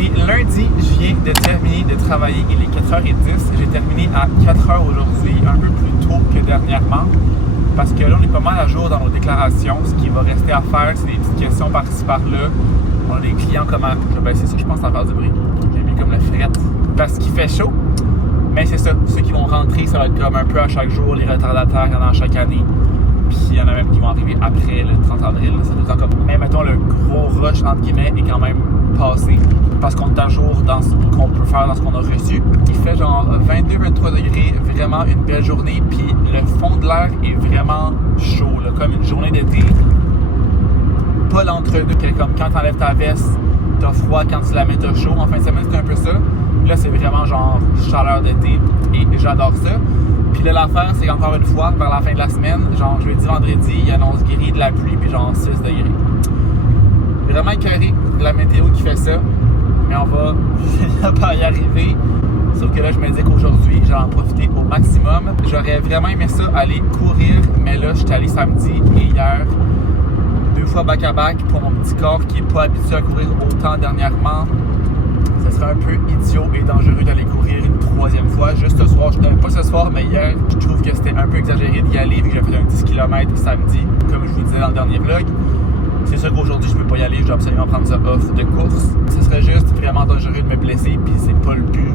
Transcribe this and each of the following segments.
On est lundi, je viens de terminer de travailler, il est 4h10. J'ai terminé à 4h aujourd'hui, un peu plus tôt que dernièrement. Parce que là, on est pas mal à jour dans nos déclarations. Ce qui va rester à faire, c'est des petites questions par-ci par-là. On a des clients comment. Je vais baisser ça, je pense, à faire du bruit. J'ai mis comme la frette. Parce qu'il fait chaud. Mais c'est ça. Ceux qui vont rentrer, ça va être comme un peu à chaque jour. Les retardataires, il y en a à chaque année. Puis il y en a même qui vont arriver après le 30 avril. Ça nous encore. Mais mettons, le gros rush, entre guillemets, est quand même passé. Parce qu'on est à jour dans ce qu'on peut faire, dans ce qu'on a reçu. Il fait genre 22-23 degrés, vraiment une belle journée. Puis le fond de l'air est vraiment chaud, là, comme une journée d'été. Pas l'entre-deux, comme quand t'enlèves ta veste, t'as froid, quand tu la mets, t'as chaud. En fin de semaine, c'est un peu ça. Là, c'est vraiment genre chaleur d'été et j'adore ça. Puis là, l'affaire, c'est qu'encore une fois, vers la fin de la semaine, genre jeudi, vendredi, il annonce gris, de la pluie, puis genre 6 degrés. Vraiment écœuré de la météo qui fait ça. Mais on va pas y arriver. Sauf que là, je me dis qu'aujourd'hui, j'allais en profiter au maximum. J'aurais vraiment aimé ça, aller courir, mais là, je suis allé samedi et hier, 2 fois back-à-back pour mon petit corps qui n'est pas habitué à courir autant dernièrement. Ce serait un peu idiot et dangereux d'aller courir une 3e fois. Juste ce soir, pas ce soir, mais hier, je trouve que c'était un peu exagéré d'y aller vu que j'ai fait un 10 km samedi, comme je vous disais dans le dernier vlog. C'est sûr qu'aujourd'hui, je peux pas y aller, je dois absolument prendre ça off de course. Ce serait juste vraiment dangereux de me blesser, puis c'est pas le but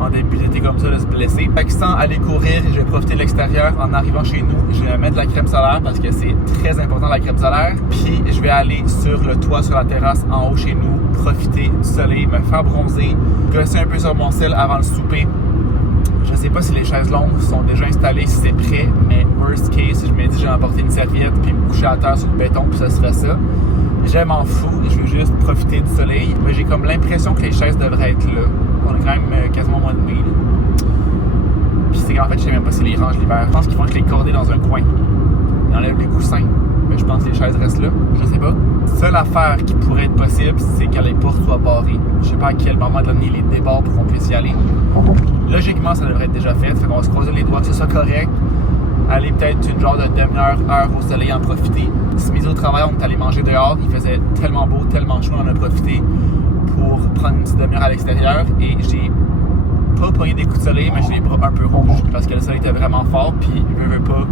en début d'été comme ça de se blesser. Fait que sans aller courir, je vais profiter de l'extérieur. En arrivant chez nous, je vais mettre de la crème solaire parce que c'est très important la crème solaire. Puis je vais aller sur le toit, sur la terrasse en haut chez nous, profiter du soleil, me faire bronzer, gosser un peu sur mon sel avant le souper. Je sais pas si les chaises longues sont déjà installées, si c'est prêt, mais worst case, je me dis j'ai emporté une serviette puis me coucher à terre sur le béton puis ça serait ça. Je m'en fous, je veux juste profiter du soleil, mais j'ai comme l'impression que les chaises devraient être là. On est quand même quasiment au mois de mai. Puis c'est qu'en fait, je sais même pas si les rangent l'hiver. Je pense qu'ils vont être les corder dans un coin. Ils enlèvent les coussins, mais je pense que les chaises restent là. Je sais pas. Seule affaire qui pourrait être possible, c'est que les portes soient barrées. Je sais pas à quel moment donner les débords pour qu'on puisse y aller. Logiquement, ça devrait être déjà fait. Fait qu'on va se croiser les doigts que ce soit correct. Aller peut-être une genre de demi-heure, heure au soleil en profiter. Ce midi au travail, on est allé manger dehors. Il faisait tellement beau, tellement chaud, on en a profité pour prendre une petite demi-heure à l'extérieur. Et j'ai pas pogné des coups de soleil, mais j'ai les bras un peu rouges parce que le soleil était vraiment fort. Puis, je veux pas.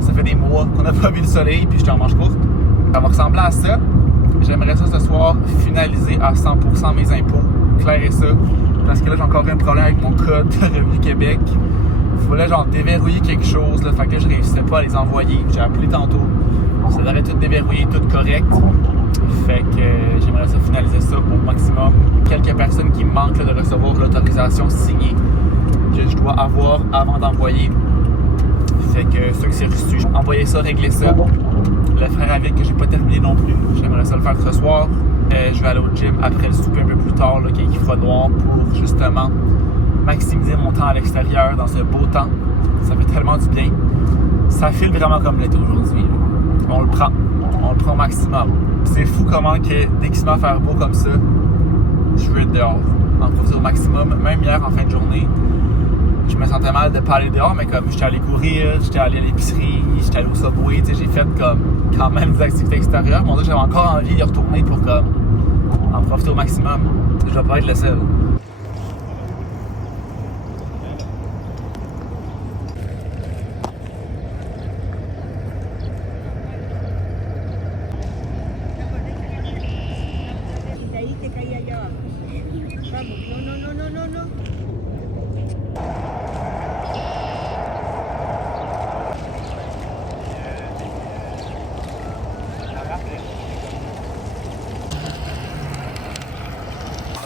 Ça fait des mois qu'on n'a pas vu le soleil, puis j'étais en manche courte. Ça va ressembler à ça. J'aimerais ça ce soir finaliser à 100% mes impôts, clairer ça. Parce que là, j'ai encore un problème avec mon code de Revenu Québec. Il fallait genre déverrouiller quelque chose, là. Fait que là, je réussissais pas à les envoyer. J'ai appelé tantôt. Ça devrait tout déverrouiller, tout correct. Fait que j'aimerais ça finaliser ça au maximum. Quelques personnes qui me manquent là, de recevoir l'autorisation signée que je dois avoir avant d'envoyer. Fait que ceux que c'est reçu, envoyer ça, régler ça. Le frère avec que j'ai pas terminé non plus. J'aimerais ça le faire ce soir. Je vais aller au gym après le souper un peu plus tard, là, qu'il fera noir, pour justement maximiser mon temps à l'extérieur dans ce beau temps. Ça fait tellement du bien. Ça file vraiment comme l'été aujourd'hui. On le prend au maximum. C'est fou comment que dès qu'il se met à faire beau comme ça, je veux être dehors, en profiter au maximum. Même hier en fin de journée, je me sentais mal de pas aller dehors, mais comme j'étais allé courir, j'étais allé à l'épicerie, j'étais allé au Subway, j'ai fait comme quand même des activités extérieures. Mon Dieu, j'avais encore envie d'y retourner pour comme en profiter au maximum. Je dois pas être le seul.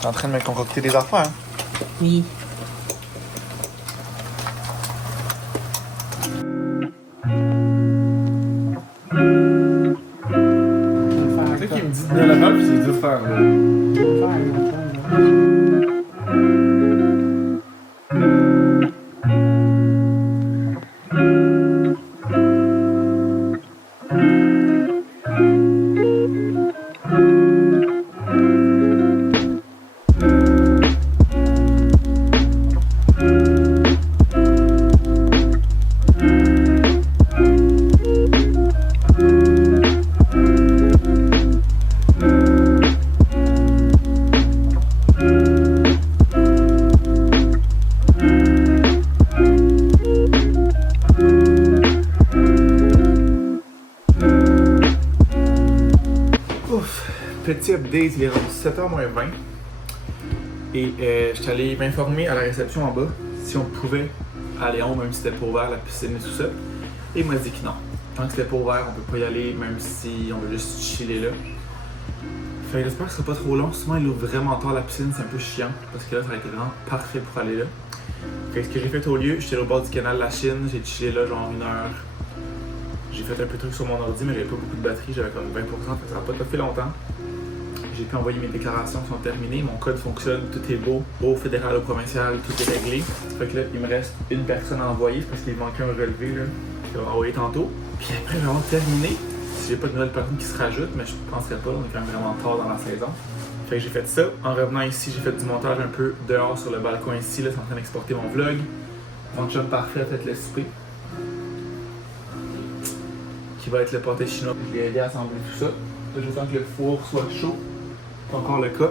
T'es en train de me concocter des affaires, hein? Oui. C'est toi qui me dit de tenir la balle, puis c'est dit de faire. Days, il est rendu 7h moins 20. Et je suis allé m'informer à la réception en bas si on pouvait aller en haut, même si c'était pas ouvert, la piscine et tout ça. Et il m'a dit que non. Tant que c'était pas ouvert, on peut pas y aller, même si on veut juste chiller là. Fait que j'espère que ce sera pas trop long. Souvent, il ouvre vraiment tard la piscine, c'est un peu chiant. Parce que là, ça aurait été vraiment parfait pour aller là. Fait que ce que j'ai fait au lieu, j'étais au bord du canal de la Chine, j'ai chillé là genre 1 heure. J'ai fait un peu de trucs sur mon ordi, mais j'avais pas beaucoup de batterie, j'avais comme 20%, fait que ça n'a pas fait longtemps. J'ai pu envoyer mes déclarations qui sont terminées, mon code fonctionne, tout est beau, au fédéral, au provincial, tout est réglé. Fait que là, il me reste une personne à envoyer parce qu'il manquait un relevé là, que je vais envoyer tantôt. Puis après, vraiment terminé. Si j'ai pas de nouvelles personnes qui se rajoutent, mais je penserais pas, on est quand même vraiment tard dans la saison. Fait que j'ai fait ça. En revenant ici, j'ai fait du montage un peu dehors sur le balcon ici, là, c'est en train d'exporter mon vlog. Mon job parfait a fait le souper. Qui va être le pâté chinois. Je l'ai aidé à assembler tout ça. Là, j'attends que le four soit chaud. C'est encore le cas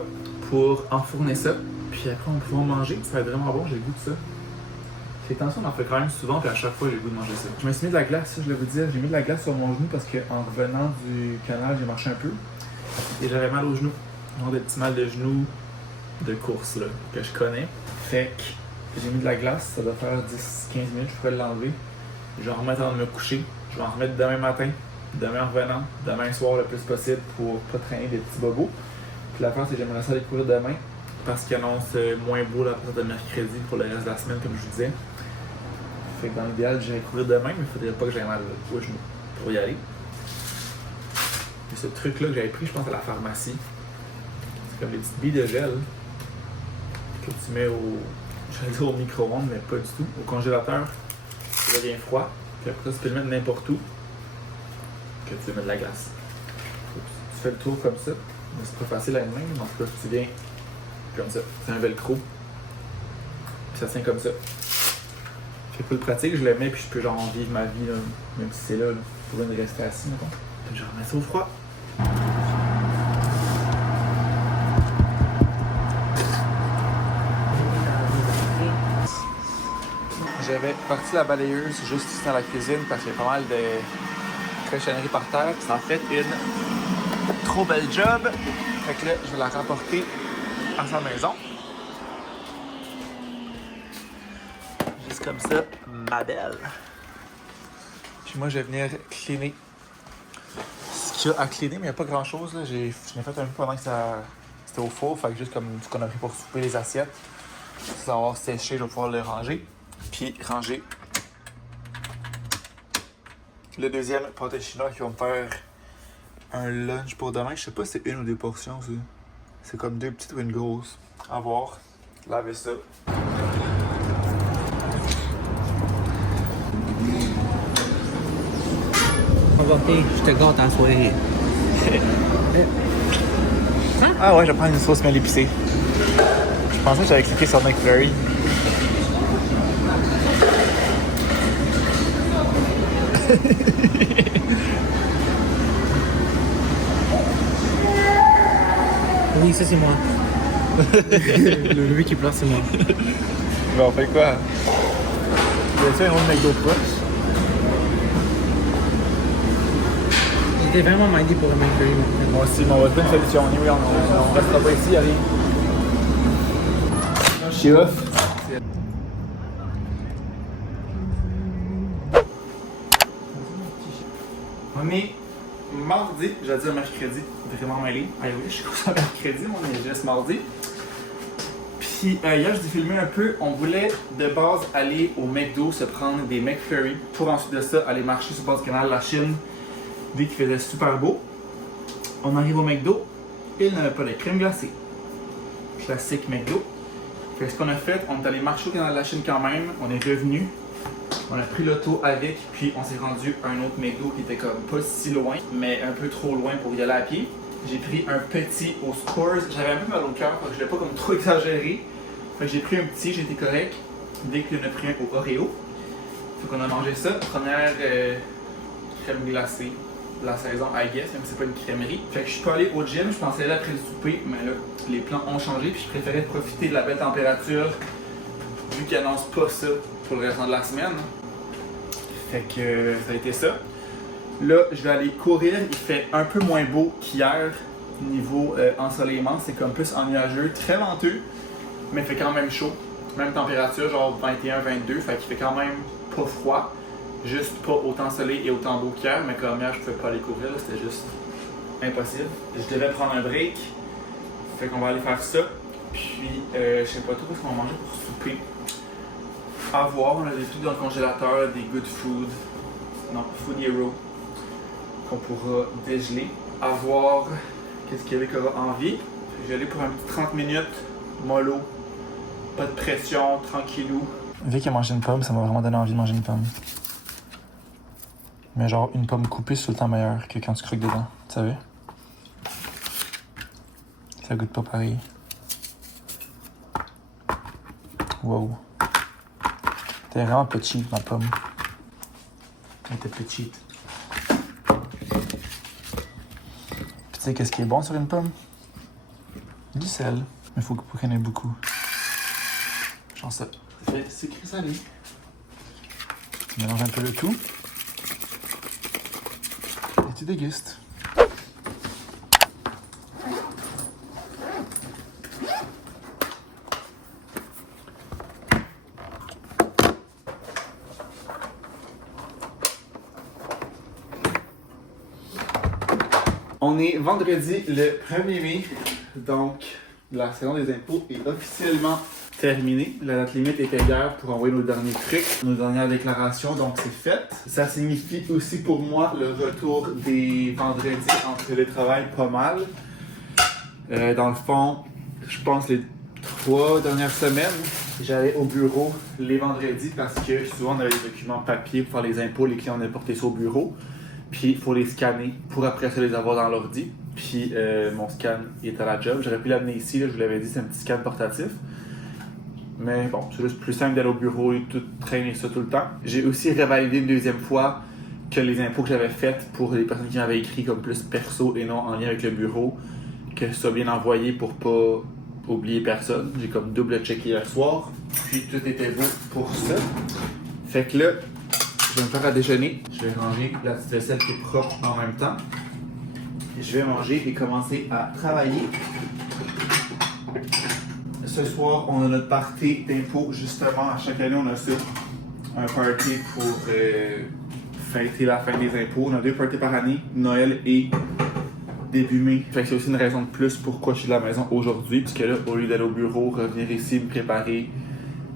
pour enfourner ça. Puis après, on va pouvoir manger. Ça va être vraiment bon, j'ai le goût de ça. Ces temps-ci, on en fait quand même souvent, puis à chaque fois, j'ai le goût de manger ça. Je me suis mis de la glace, ça, je voulais vous dire. J'ai mis de la glace sur mon genou parce qu'en revenant du canal, j'ai marché un peu. Et j'avais mal au genou. Genre des petits mal de genou de course, là, que je connais. Fait que j'ai mis de la glace. Ça doit faire 10-15 minutes, je pourrais l'enlever. Je vais en remettre avant de me coucher. Je vais en remettre demain matin, demain en revenant, demain soir le plus possible pour pas traîner des petits bobos. Puis l'affaire, c'est que j'aimerais ça aller courir demain parce qu'il annonce moins beau la partir de mercredi pour le reste de la semaine, comme je vous disais. Fait que dans l'idéal, j'irai courir demain, mais il faudrait pas que j'aille mal au genou pour y aller. Et ce truc-là que j'avais pris, je pense, à la pharmacie, c'est comme des petites billes de gel que tu mets au micro-ondes, mais pas du tout, au congélateur. Ça devient froid. Puis après ça, tu peux le mettre n'importe où que tu veux mettre de la glace. Tu fais le tour comme ça. C'est pas facile à une main, mais en tout cas, tu viens comme ça. C'est un velcro. Puis ça tient comme ça. Fait que le pratique, je le mets puis je peux genre vivre ma vie, là, même si c'est là, pour une rester assis, mettons. Puis je remets ça au froid. J'avais parti la balayeuse juste ici dans la cuisine parce qu'il y a pas mal de cochonneries par terre. C'est en fait une trop belle job. Fait que là, je vais la rapporter à sa maison. Juste comme ça, ma belle. Puis moi, je vais venir cleaner ce qu'il y a à cleaner, mais il n'y a pas grand chose. Je l'ai fait un peu pendant que c'était au four. Fait que juste comme ce qu'on a pris pour souper les assiettes, ça va avoir séché, je vais pouvoir le ranger. Puis ranger le deuxième pâté chinois qui va me faire un lunch pour demain. Je sais pas si c'est 1 ou 2 portions, ça. C'est comme 2 petites ou une grosse. À voir. Laver ça. Je te gâte en soirée. Hein? Ah ouais, je vais prendre une sauce mal épicée. Je pensais que j'avais cliqué sur McFlurry. Oui, ça c'est moi. Le bébé qui pleure, c'est moi. Bon, on fait quoi? Il y a-tu un autre McDo proche? J'étais vraiment mindé pour le McFlurry. Moi aussi, mais on va trouver une solution. Oui, on restera pas ici, allez. Je suis off. On est mardi, j'allais dire mercredi, vraiment mêlé. Ah oui, je suis comme ça mercredi, on est juste mardi. Puis hier, je t'ai filmé un peu, on voulait de base aller au McDo, se prendre des McFlurry, pour ensuite de ça aller marcher sur le bord du canal de la Chine, vu qu'il faisait super beau. On arrive au McDo, il n'avait pas de crème glacée. Classique McDo. Fait que ce qu'on a fait, on est allé marcher au canal de la Chine quand même, on est revenu. On a pris l'auto avec, puis on s'est rendu à un autre McDo qui était comme pas si loin, mais un peu trop loin pour y aller à pied. J'ai pris un petit au Scores. J'avais un peu mal au cœur, donc je l'ai pas comme trop exagéré. Fait que j'ai pris un petit, j'ai été correct. Dès qu'il en a pris un au Oreo. Fait qu'on a mangé ça. Première crème glacée de la saison, I guess, même si c'est pas une crèmerie. Fait que je suis pas allé au gym, je pensais aller après le souper, mais là, les plans ont changé, puis je préférais profiter de la belle température, vu qu'ils annoncent pas ça pour le restant de la semaine. Fait que ça a été ça. Là, je vais aller courir. Il fait un peu moins beau qu'hier. Niveau ensoleillement, c'est comme plus nuageux, très venteux, mais il fait quand même chaud. Même température, genre 21-22, fait qu'il fait quand même pas froid. Juste pas autant soleil et autant beau qu'hier, mais comme hier, je pouvais pas aller courir, c'était juste impossible. Je devais prendre un break, fait qu'on va aller faire ça. Puis, je sais pas trop ce qu'on va manger pour souper. À voir, on a des trucs dans le congélateur, des good food, non, Food Hero, qu'on pourra dégeler. À voir qu'est-ce qu'Eric aura envie. Je vais aller pour un petit 30 minutes, mollo, pas de pression, tranquillou. Vu qu'il a mangé une pomme, ça m'a vraiment donné envie de manger une pomme. Mais genre, une pomme coupée, c'est tout le temps meilleur que quand tu croques dedans, tu savais? Ça goûte pas pareil. Wow. T'es vraiment petite, ma pomme. Elle était petite. Puis tu sais qu'est-ce qui est bon sur une pomme? Du sel. Mais il faut qu'il y en ait beaucoup. Genre ça. Ça fait sucré salé. Tu mélanges un peu le tout. Et tu dégustes. On est vendredi le 1er mai, donc la saison des impôts est officiellement terminée. La date limite était hier pour envoyer nos derniers trucs, nos dernières déclarations, donc c'est fait. Ça signifie aussi pour moi le retour des vendredis en télétravail pas mal. Dans le fond, je pense les 3 dernières semaines, j'allais au bureau les vendredis parce que souvent on avait des documents papier pour faire les impôts, les clients on apporté ça au bureau. Puis il faut les scanner pour après ça les avoir dans l'ordi. Puis mon scan est à la job. J'aurais pu l'amener ici, là, je vous l'avais dit, c'est un petit scan portatif. Mais bon, c'est juste plus simple d'aller au bureau et tout traîner ça tout le temps. J'ai aussi revalidé une deuxième fois que les impôts que j'avais faits pour les personnes qui m'avaient écrit comme plus perso et non en lien avec le bureau, que ça soit bien envoyé pour pas oublier personne. J'ai comme double checké hier soir. Puis tout était beau pour ça. Fait que là, je vais me faire à déjeuner. Je vais ranger la petite vaisselle qui est propre en même temps. Je vais manger et commencer à travailler. Ce soir, on a notre party d'impôts. Justement, à chaque année, on a ça. Un party pour fêter la fin des impôts. On a 2 parties par année, Noël et début mai. Fait que c'est aussi une raison de plus pourquoi je suis à la maison aujourd'hui. Puisque là, au lieu d'aller au bureau, revenir ici, me préparer,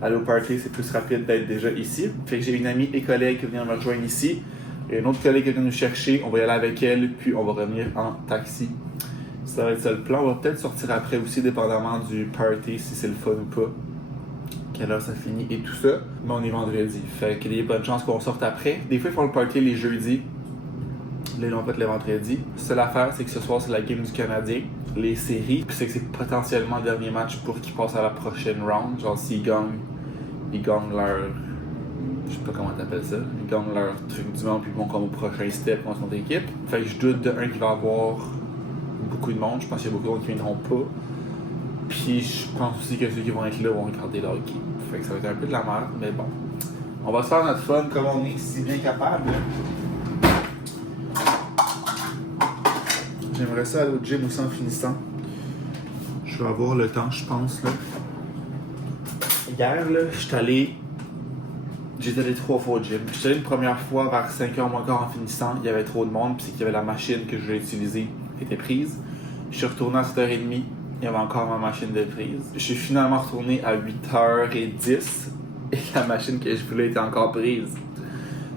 aller au party, c'est plus rapide d'être déjà ici. Fait que j'ai une amie et collègue qui vient me rejoindre ici. Et une autre collègue qui vient nous chercher. On va y aller avec elle, puis on va revenir en taxi. Ça va être ça le plan. On va peut-être sortir après aussi, dépendamment du party, si c'est le fun ou pas. Quelle heure ça finit et tout ça. Mais on est vendredi. Fait qu'il y a bonne chance qu'on sorte après. Des fois, ils font le party les jeudis. Là, ils l'ont fait le vendredi. Seule affaire, c'est que ce soir, c'est la game du Canadien. Les séries. Puis c'est que c'est potentiellement le dernier match pour qu'ils passent à la prochaine round. Genre, s'ils gagnent, ils gagnent leur... Je sais pas comment t'appelles ça. Ils gagnent leur truc du monde, puis ils vont comme au prochain step contre notre équipe. Fait que je doute de un qu'il va y avoir beaucoup de monde. Je pense qu'il y a beaucoup de monde qui viendront pas. Puis je pense aussi que ceux qui vont être là vont regarder leur équipe. Fait que ça va être un peu de la merde, mais bon. On va se faire notre fun comme on est si bien capable. J'aimerais ça aller au gym aussi en finissant. Je vais avoir le temps, je pense. Là. Hier, là, j'étais allé 3 fois au gym. J'étais allé une première fois vers 5h moins quart en finissant. Il y avait trop de monde, puis c'est qu'il y avait la machine que je voulais utiliser qui était prise. Je suis retourné à 7h30. Il y avait encore ma machine de prise. Je suis finalement retourné à 8h10 et la machine que je voulais était encore prise.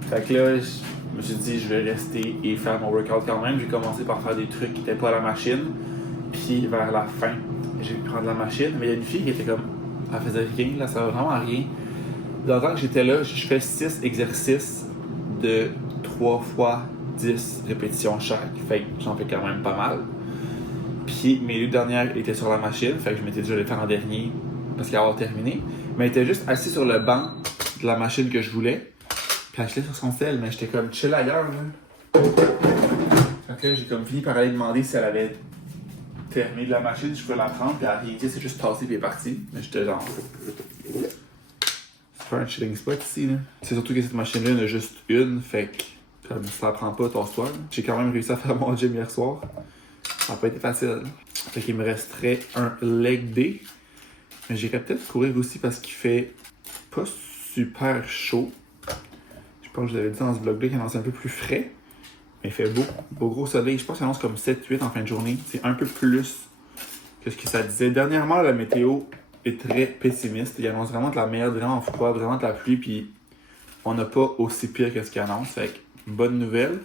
Fait que là, je me suis dit, je vais rester et faire mon workout quand même. J'ai commencé par faire des trucs qui n'étaient pas à la machine. Puis vers la fin, j'ai pu prendre la machine. Mais il y a une fille qui était comme, elle faisait rien, là, ça va vraiment rien. Dans le temps que j'étais là, je fais 6 exercices de 3 fois 10 répétitions chaque. Fait que j'en fais quand même pas mal. Puis mes 2 dernières étaient sur la machine, fait que je m'étais dit je vais les faire en dernier parce qu'elle va terminé. Mais elle était juste assise sur le banc de la machine que je voulais. Puis elle était sur son sel, mais j'étais comme chill ailleurs. Là. Fait que là, j'ai comme fini par aller demander si elle avait terminé de la machine, je pouvais la prendre, puis elle a rien dit, c'est juste tassé puis elle est partie. Mais j'étais genre. C'est pas un chilling spot ici, là. C'est surtout que cette machine-là, il y en a juste une, fait que comme si ça la prend pas, tasse-toi. J'ai quand même réussi à faire mon gym hier soir. Ça n'a pas été facile. Fait qu'il me resterait un leg day. Mais j'irais peut-être courir aussi parce qu'il fait pas super chaud. Je pense que je vous avais dit dans ce vlog-là qu'il annonce un peu plus frais. Mais il fait beau gros soleil. Je pense qu'il annonce comme 7-8 en fin de journée. C'est un peu plus que ce que ça disait. Dernièrement, la météo est très pessimiste. Il annonce vraiment de la merde, vraiment froid, vraiment de la pluie. Puis on n'a pas aussi pire que ce qu'il annonce. Fait que bonne nouvelle.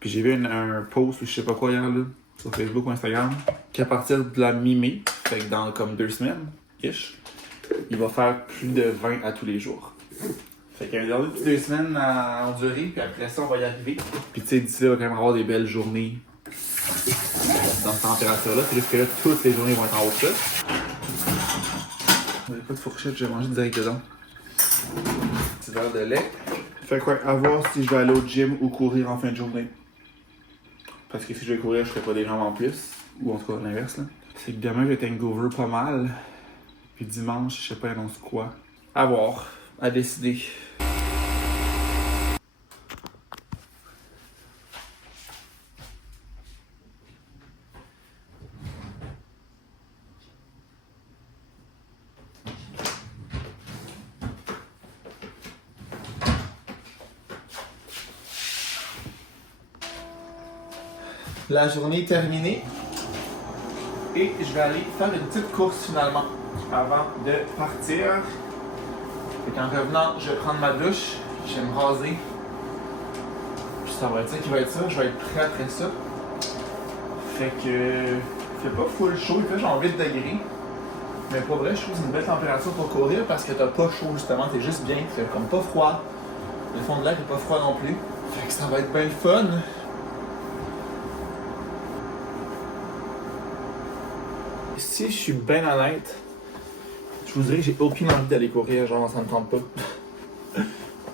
Puis j'ai vu un post ou je sais pas quoi hier là, sur Facebook ou Instagram, qu'à partir de la mi-mai, fait que dans comme 2 semaines, ish, il va faire plus de 20 à tous les jours. Fait qu'il y a un petit 2 semaines à endurer, puis après ça, on va y arriver. Puis tu sais, d'ici là, il va quand même avoir des belles journées dans cette température-là. C'est juste que là, toutes les journées vont être en haut de ça. J'avais pas de fourchette, je vais manger direct dedans. Petit verre de lait. Fait quoi, à voir si je vais aller au gym ou courir en fin de journée. Parce que si je vais courir, je ferai pas des jambes en plus. Ou en tout cas, l'inverse, là. C'est que demain, je vais hangover pas mal. Puis dimanche, je sais pas, il annonce quoi. À voir. À décider. La journée est terminée et je vais aller faire une petite course finalement avant de partir. Fait qu'en revenant, je vais prendre ma douche, je vais me raser. Puis ça va être ça qui va être ça, je vais être prêt après ça. Fait que il fait pas full chaud, il fait genre 8 degrés. Mais pour vrai, je trouve que c'est une belle température pour courir parce que t'as pas chaud justement, t'es juste bien, t'es comme pas froid. Le fond de l'air est pas froid non plus. Fait que ça va être bien le fun. Si je suis bien honnête, je vous dirais que j'ai aucune envie d'aller courir, genre ça me tente pas.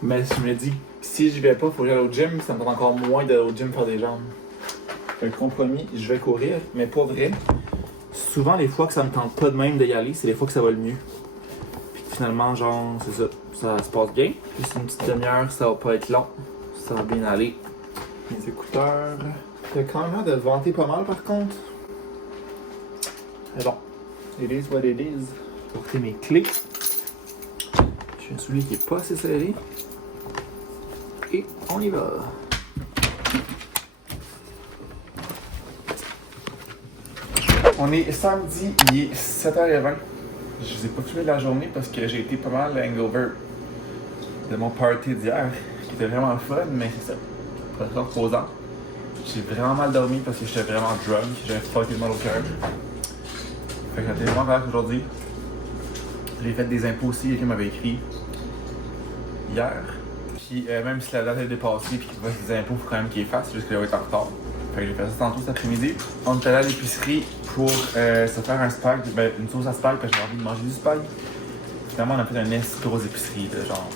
Mais je me dis que si j'y vais pas pour aller au gym, ça me tente encore moins d'aller au gym faire des jambes. Fait que compromis, je vais courir, mais pas vrai. Souvent les fois que ça me tente pas de même d'y aller, c'est les fois que ça va le mieux. Puis finalement, genre, c'est ça, ça se passe bien. Puis c'est une petite demi-heure, ça va pas être long. Ça va bien aller. Mes écouteurs. Il y a quand même l'air de vanter pas mal par contre. Mais bon, it is what it is. Porter mes clés. J'ai un soulier qui est pas assez serré. Et on y va. On est samedi, il est 7h20. Je vous ai pas filmé de la journée parce que j'ai été pas mal hangover de mon party d'hier, qui était vraiment fun, mais c'est ça, pas très reposant. J'ai vraiment mal dormi parce que j'étais vraiment drunk, j'avais fucking mal au cœur. Fait que j'étais vraiment grave aujourd'hui. J'ai fait des impôts aussi, quelqu'un m'avait écrit hier. Puis même si la date est dépassée puis qu'il fasse des impôts, il faut quand même qu'il efface, juste qu'il va être en retard. Fait que j'ai fait ça tantôt cet après-midi. On est allé à l'épicerie pour se faire un spag, ben une sauce à spag parce que j'avais envie de manger du spag. Finalement on a fait une grosse épicerie de genre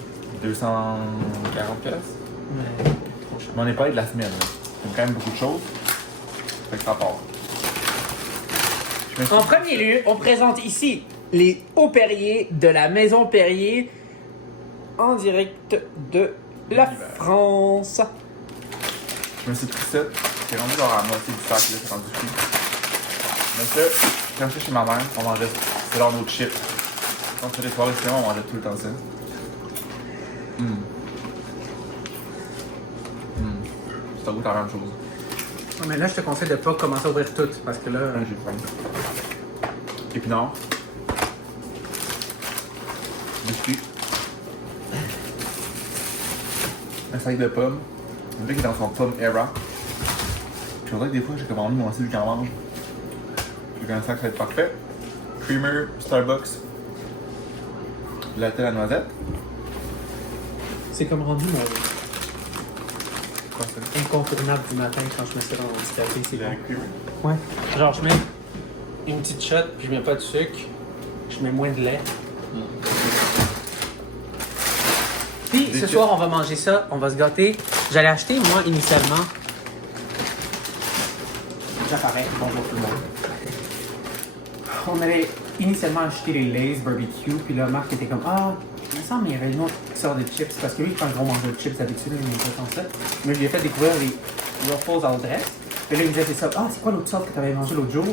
240 pièces. Mais on n'est pas allé de la semaine, là. C'est quand même beaucoup de choses. Fait que ça part. En premier lieu, on présente ici les hauts Perrier de la maison Perrier en direct de la France. Je me suis pris ça, c'est rendu genre à la moitié du sac, là, c'est rendu plus. Mais ça, quand j'étais chez ma mère, on mangeait ça. C'est genre nos chips. Quand on faisait des soirées cinéma, on mangeait tout le temps ça. Ça goûte la même chose. Non, mais là, je te conseille de pas commencer à ouvrir toutes parce que là. J'ai faim. Épinards. Biscuits. Un sac de pommes. Le mec est dans son pomme era. Puis on dirait que des fois, j'ai commandé mon aussi vu qu'en mange. J'ai un sac, ça va être parfait. Creamer, Starbucks. Latte à la noisette. C'est comme rendu mon Quoi ça? incontournable du matin quand je me sers dans mon petit café. C'est Le bon. creamer. Ouais. Genre, je mets une petite shot, puis je mets pas de sucre. Je mets moins de lait. Puis ce soir, on va manger ça, on va se gâter. J'allais acheter, moi, initialement. J'apparais, bonjour tout le monde. On allait initialement acheter les Lay's barbecue, puis là, Marc était comme ah, il me semble qu'il y avait une autre sorte de chips, parce que lui, il est un gros mangeur de chips d'habitude, il n'aime pas tant ça. Mais je lui ai fait découvrir les Ruffles all dress. Puis là, il me disait, c'est ça. Ah, c'est quoi l'autre sauce que t'avais mangé l'autre jour?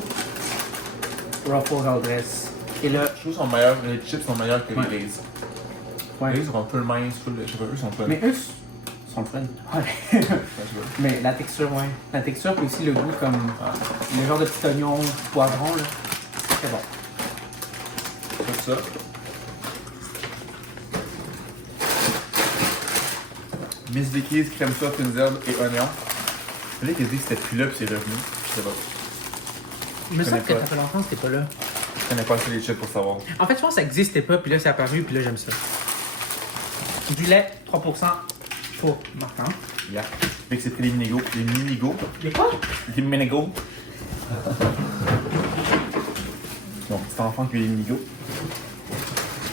Ruffles all dress. Et là, Je trouve sont meilleurs, les chips sont meilleurs que Ouais. les Lay's. ouais. Les Lay's sont un peu minces, je sais pas, eux sont pas. Mais eux sont le fun. Ouais. Ouais, je sais pas. Mais la texture, ouais. La texture, puis aussi le goût, comme Ah, le genre de petit oignon, poivron, là. C'est bon. c'est ça. Miss Vicky's, crème soie, fines herbes et oignons. Là, qu'ils disent que c'était plus là puis c'est revenu. Je sais pas. Je me connais sens que pas. ça fait longtemps que c'était pas là. Je connais pas assez les chips pour savoir. En fait, je pense que ça existait pas, puis là, c'est apparu, puis là, j'aime ça. Du lait, 3% pour Martin. Yeah. Fait que c'est pris les minigo. Les minigo. Les quoi? Les minigo. Mon petit enfant qui a les minigo.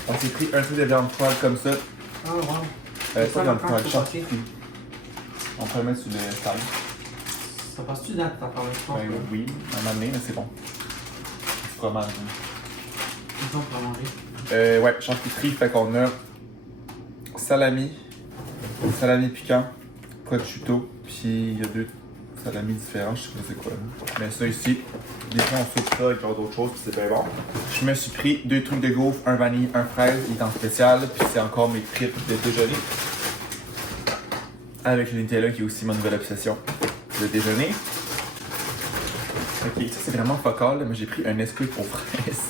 On s'est pris un truc de viande froide comme ça. Oh, wow. Pas ça, viande le froide, pain, charcuterie. On peut le mettre sur le style. Ça passe-tu dans ta parole, je pense? Ben oui, à un moment donné, mais c'est bon. C'est fromage. Ils ont pour manger. Ouais, charcuterie, fait qu'on a salami piquant, prosciutto, puis il y a 2 salamis différents, je sais pas c'est quoi. Là. Mais ça ici, des fois on soupe ça avec d'autres choses, puis c'est bien bon. Je me suis pris 2 trucs de gaufre, un vanille, un fraise, il est en spécial, puis c'est encore mes frites de déjeuner. Avec le Nutella qui est aussi ma nouvelle obsession de déjeuner. Ok, ça c'est vraiment focal, mais j'ai pris un Nesquik aux fraises.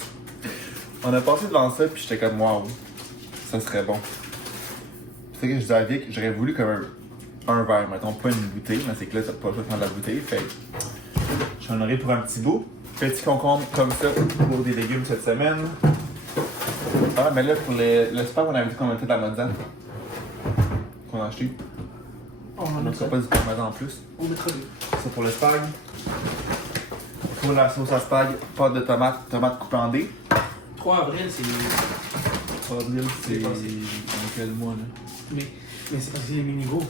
On a passé devant ça, puis j'étais comme waouh, ça serait bon. C'est que je disais à Vic, j'aurais voulu comme un verre, mettons pas une bouteille, mais c'est que là t'as pas le choix de prendre la bouteille, fait que j'en aurai pour un petit bout. Petit concombre comme ça pour des légumes cette semaine. Ah, mais là pour le spag, on avait dit qu'on mettait de la mozza qu'on a acheté. Oh, On ne mettra pas du parmesan en plus. On mettra deux. Ça pour le spag. Pour la sauce à spag, pâte de tomate, tomate coupée en dés. 3 avril, c'est. 3 avril, c'est C'est dans passé. quel mois là? Mais c'est parce que les mini-go.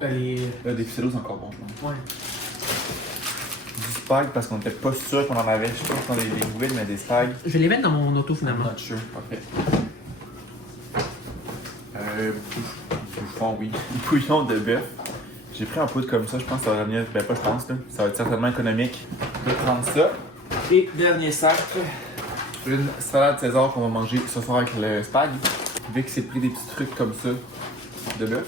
Les. Là, des ficellos, c'est encore bon, je pense. Ouais. Du spag parce qu'on n'était pas sûr qu'on en avait. Je sais pas si on avait des nouvelles, mais des spags. Je vais les mettre dans mon auto finalement. Not sure. Parfait. Bouffon, oui. Bouillon de bœuf. J'ai pris un poudre comme ça, je pense que ça va revenir. Ben, pas je pense, là. Ça va être certainement économique de prendre ça. Et dernier sac, une salade César qu'on va manger ce soir avec le spag. Vu que c'est pris des petits trucs comme ça de bœuf.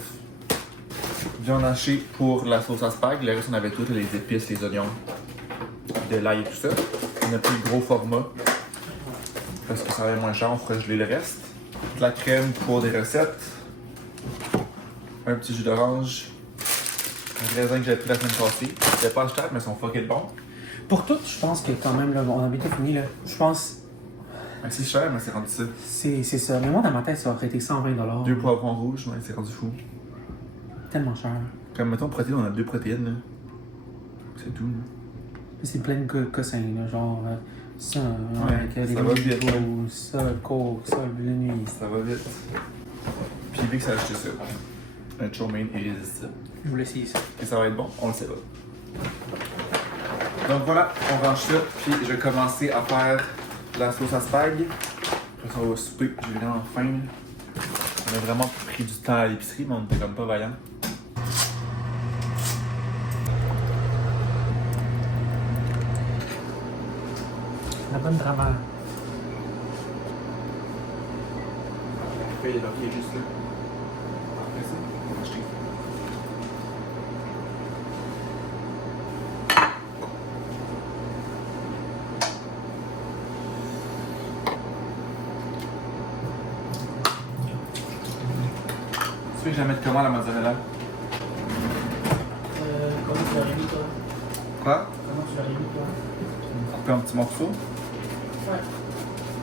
Viande hachée pour la sauce à spag. Le reste, on avait tout, les épices, les oignons, de l'ail et tout ça. On a pris le gros format parce que ça va être moins cher, on fera geler le reste. De la crème pour des recettes. Un petit jus d'orange. Un raisin que j'avais pris la semaine passée. C'était pas achetable, mais ils sont fucking bons. Pour tout, je pense que quand même, là, on avait tout fini. Là. Je pense Ben, c'est cher, mais c'est rendu ça. c'est ça. Mais moi, dans ma tête, ça aurait été 120 $. 2 poivrons rouges, mais c'est rendu fou. Tellement cher. Comme mettons protéines, on a 2 protéines là. C'est tout. Là. C'est plein de cossins, là, genre ça, Ouais, avec des ça va vite, là. Minigo, ça, le coke, ça, le nuit. Ça va vite. Puis Vic, ça a acheté ça. Un chow mein irrésistible. Je vous laisse ici. Et ça va être bon, on le sait pas. Donc voilà, on range ça, puis je vais commencer à faire la sauce à spag. Après ça, on va souper, j'ai vraiment faim. Là. On a vraiment pris du temps à l'épicerie, mais on était comme pas vaillants. La bonne drama. Le laurier est juste là. Après ça, on va acheter. Tu veux que je la mette comment la mozzarella? Comment tu l'as remis, toi? Quoi? Comment tu l'as remis, toi? On coupe un petit morceau. Ouais.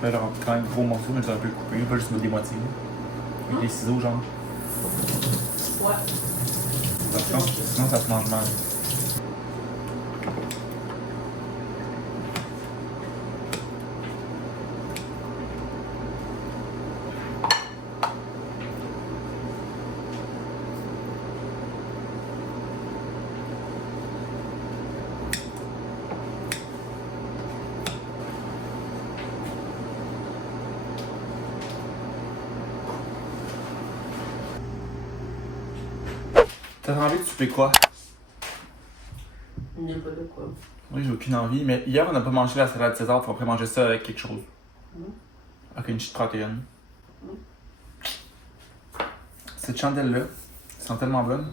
Ben, genre, quand même gros morceau, mais je l'aurais pu le couper, pas juste mettre des moitiés. Avec des ciseaux, genre. Ouais. Sinon, ça se mange mal. T'as envie de souper quoi? N'importe quoi. Oui, j'ai aucune envie. Mais hier, on n'a pas mangé la salade César. Il faut après manger ça avec quelque chose. Avec une petite protéine. Cette chandelle-là, elle sent tellement bonne.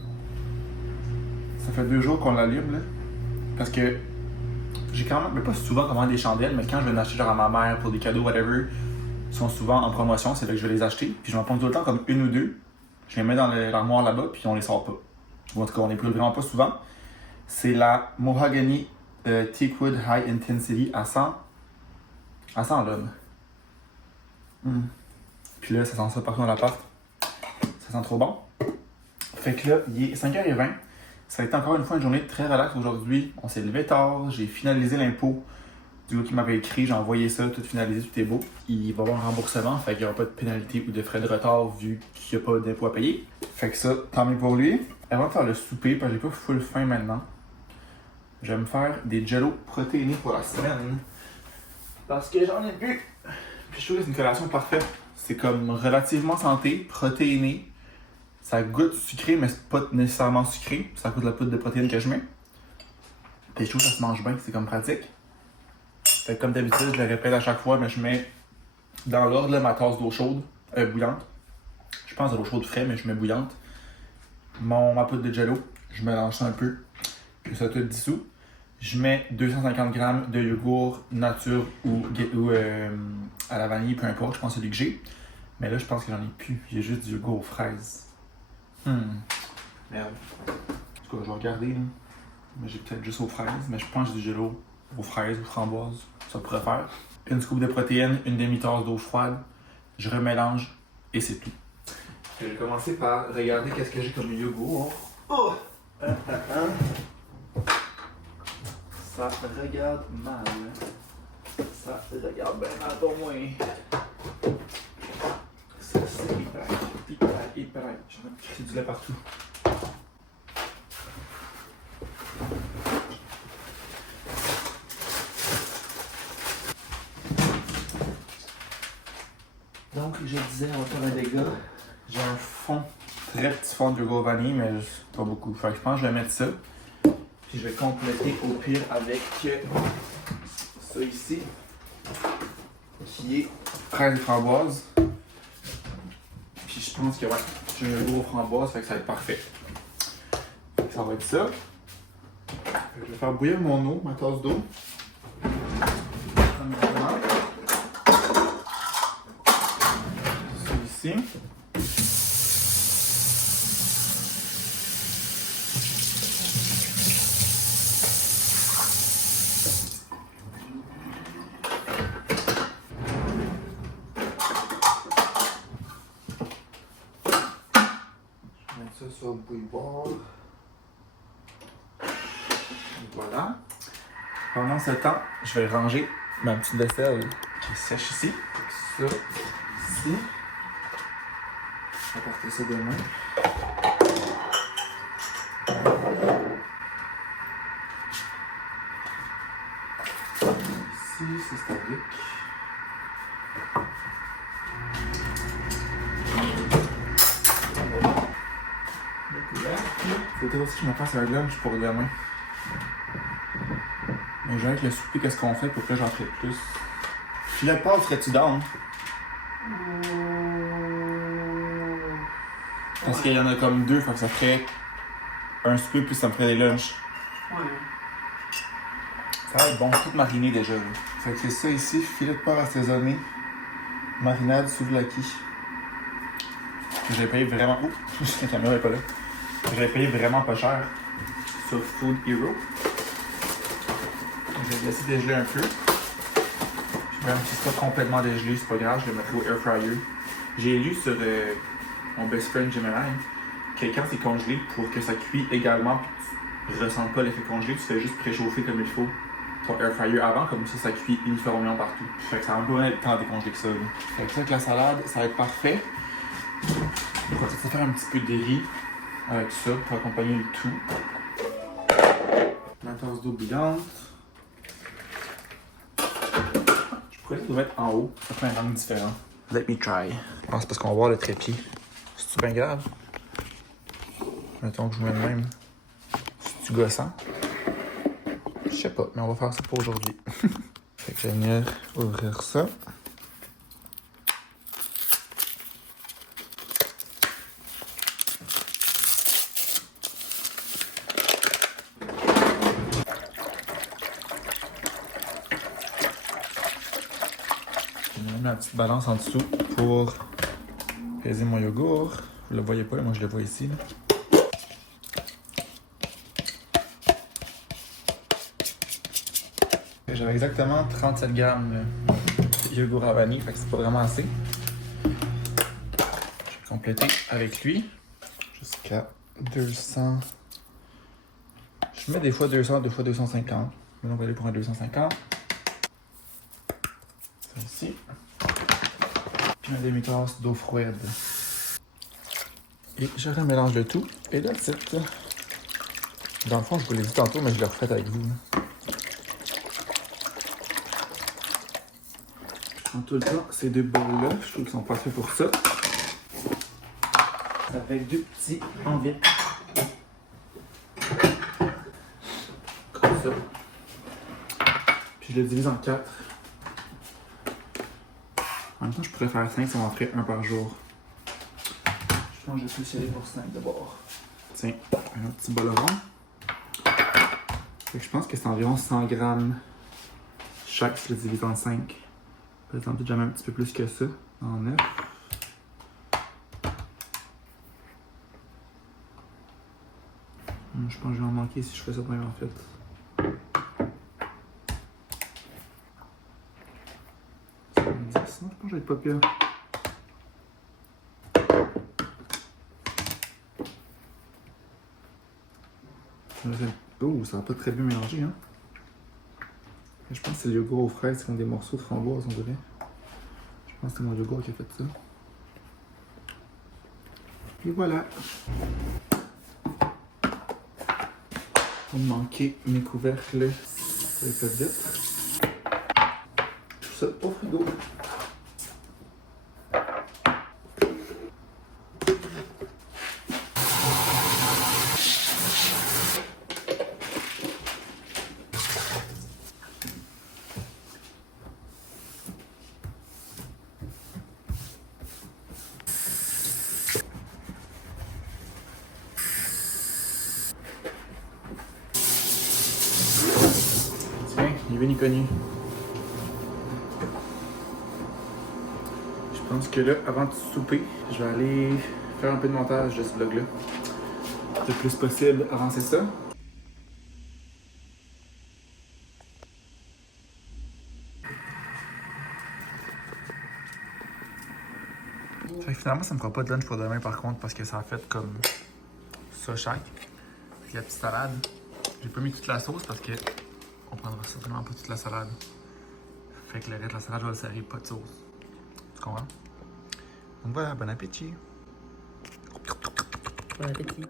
Ça fait 2 jours qu'on l'allume, là. Parce que j'ai quand même, mais pas souvent commandé des chandelles, mais quand je vais en acheter genre à ma mère pour des cadeaux, whatever, ils sont souvent en promotion, c'est là que je vais les acheter. Puis je m'en prends tout le temps comme 1 ou 2. Je les mets dans l'armoire là-bas, puis on les sort pas. Ou en tout cas, on les brûle vraiment pas souvent. C'est la Mahogany Teakwood High Intensity à 100 l'homme. Puis là, ça sent ça partout dans l'appart. Ça sent trop bon. Fait que là, il est 5h20. Ça a été encore une fois une journée très relaxe aujourd'hui. On s'est levé tard, j'ai finalisé l'impôt du gars qui m'avait écrit, j'ai envoyé ça, tout finalisé, tout est beau. Il va y avoir un remboursement, fait qu'il n'y aura pas de pénalité ou de frais de retard vu qu'il n'y a pas d'impôt à payer. Fait que ça, tant mieux pour lui. Avant de faire le souper, parce que j'ai pas full faim maintenant, je vais me faire des jello protéinés pour la semaine. Parce que j'en ai plus. Puis je trouve que c'est une collation parfaite. C'est comme relativement santé, protéiné. Ça goûte sucré, mais c'est pas nécessairement sucré. Ça goûte la poudre de protéines que je mets. Puis je trouve que ça se mange bien, c'est comme pratique. Fait que comme d'habitude, je le répète à chaque fois, mais je mets dans l'ordre ma tasse d'eau chaude, bouillante. Je pense à l'eau chaude frais, mais je mets bouillante. Ma poudre de jello, je mélange ça un peu. Puis ça tout dissous. Je mets 250 g de yogourt nature ou à la vanille, peu importe, je pense que c'est celui que j'ai. Mais là, je pense que j'en ai plus. J'ai juste du yogourt aux fraises. Merde. En tout cas, je vais regarder. Là. Mais j'ai peut-être juste aux fraises, mais je pense que j'ai du jello aux fraises ou framboises. Ça pourrait faire. Une scoop de protéines, une demi-tasse d'eau froide. Je remélange et c'est tout. Je vais commencer par regarder qu'est-ce que j'ai comme yogourt. Oh! Ça regarde mal. Ça regarde bien mal pour moi. Ça c'est hyper. Je vais mettre du lait partout. Donc, je disais, on va faire un dégât. J'ai un fond, très petit fond de yogourt vanille, mais pas beaucoup. Fait que je pense que je vais mettre ça. Puis je vais compléter au pire avec ça ici, qui est fraise et framboise. Puis je pense que ouais, j'ai un yogourt aux framboises, fait que ça va être parfait. Ça va être ça. Je vais faire bouillir mon eau, ma tasse d'eau. Ici. Je vais mettre ça sur le bouilloire. Voilà. Pendant ce temps, je vais ranger ma petite vaisselle qui sèche ici. Ça, ici. Je vais porter ça demain. Ici, c'est statique. C'était aussi que je me fasse un lunch pour demain. Mais je vais avec le souper, qu'est-ce qu'on fait pour que j'en ferai plus. Filet de pâtes, serais-tu down? Parce qu'il y en a comme 2, fait que ça ferait un souper plus ça me ferait des lunchs. Ouais. Ça va être bon, tout mariné déjà. Là. Fait que c'est ça ici, filet de porc assaisonné, marinade souvlaki. J'ai payé vraiment... Ouh, la caméra n'est pas là. J'ai payé vraiment pas cher sur Food Hero. Je vais le laisser dégeler un peu. Puis même si c'est pas complètement dégelé, c'est pas grave, je le mettrai au air fryer. J'ai lu sur mon best friend Gemini que quand c'est congelé, pour que ça cuit également puis tu ressens pas l'effet congelé, tu fais juste préchauffer comme il faut ton air fryer avant, comme ça cuit uniformément partout. Fait que ça va pas être tant décongelé que ça. Là. Fait que ça avec la salade, ça va être parfait. On va peut-être faire un petit peu de riz avec ça pour accompagner le tout. Ma tasse d'eau bouillante. Je pourrais le mettre en haut, ça fait un angle différent. Let me try. Je pense parce qu'on va voir le trépied. C'est-tu bien grave? Mettons que je mets le même. C'est-tu gossant? sais pas, mais on va faire ça pour aujourd'hui. Fait que je vais venir ouvrir ça. J'ai mis ma petite balance en dessous pour peser mon yogourt. Vous le voyez pas, moi je le vois ici. Là. J'avais exactement 37 grammes de yogourt à vanille, fait que c'est pas vraiment assez. Je vais compléter avec lui jusqu'à 200. Je mets des fois 200, des fois 250. Mais on va aller pour un 250. Ça ici. Puis un demi-tasse d'eau froide. Et je remélange le tout. Et là, c'est. Dans le fond, je vous l'ai dit tantôt, mais je l'ai refait avec vous. Là. Je prends tout le temps ces deux bols-là. Je trouve qu'ils sont parfaits pour ça. Avec deux petits en vitre. Comme ça. Puis je le divise en 4. En même temps, je pourrais faire 5, ça m'en ferait un par jour. Je pense que je vais y aller pour 5 de bord. Tiens, un autre petit bol rond. Fait que je pense que c'est environ 100 grammes chaque si je le divise en 5. Peut-être déjà même un petit peu plus que ça, en 9. Je pense que je vais en manquer si je fais ça de même en fait. 70, non, je pense que je vais être pas pire. Oh, ça va pas très bien mélanger, hein. Je pense que c'est le yogourt aux fraises qui font des morceaux de framboise, on dirait. Je pense que c'est mon yogourt qui a fait ça. Et voilà. Pour manquer mes couvercles, ça va pas vite. Tout ça au frigo. Ni vu ni connu. Je pense que là, avant de souper, je vais aller faire un peu de montage de ce vlog-là. Le plus possible, avancer ça. Fait que finalement, ça me fera pas de lunch pour demain par contre, parce que ça a fait comme ça chaque. Puis la petite salade. J'ai pas mis toute la sauce parce que on prendra certainement pas toute la salade. Fait que le reste de la salade, je vais le servir pas de sauce. Tu comprends? Donc voilà, bon appétit! Bon appétit!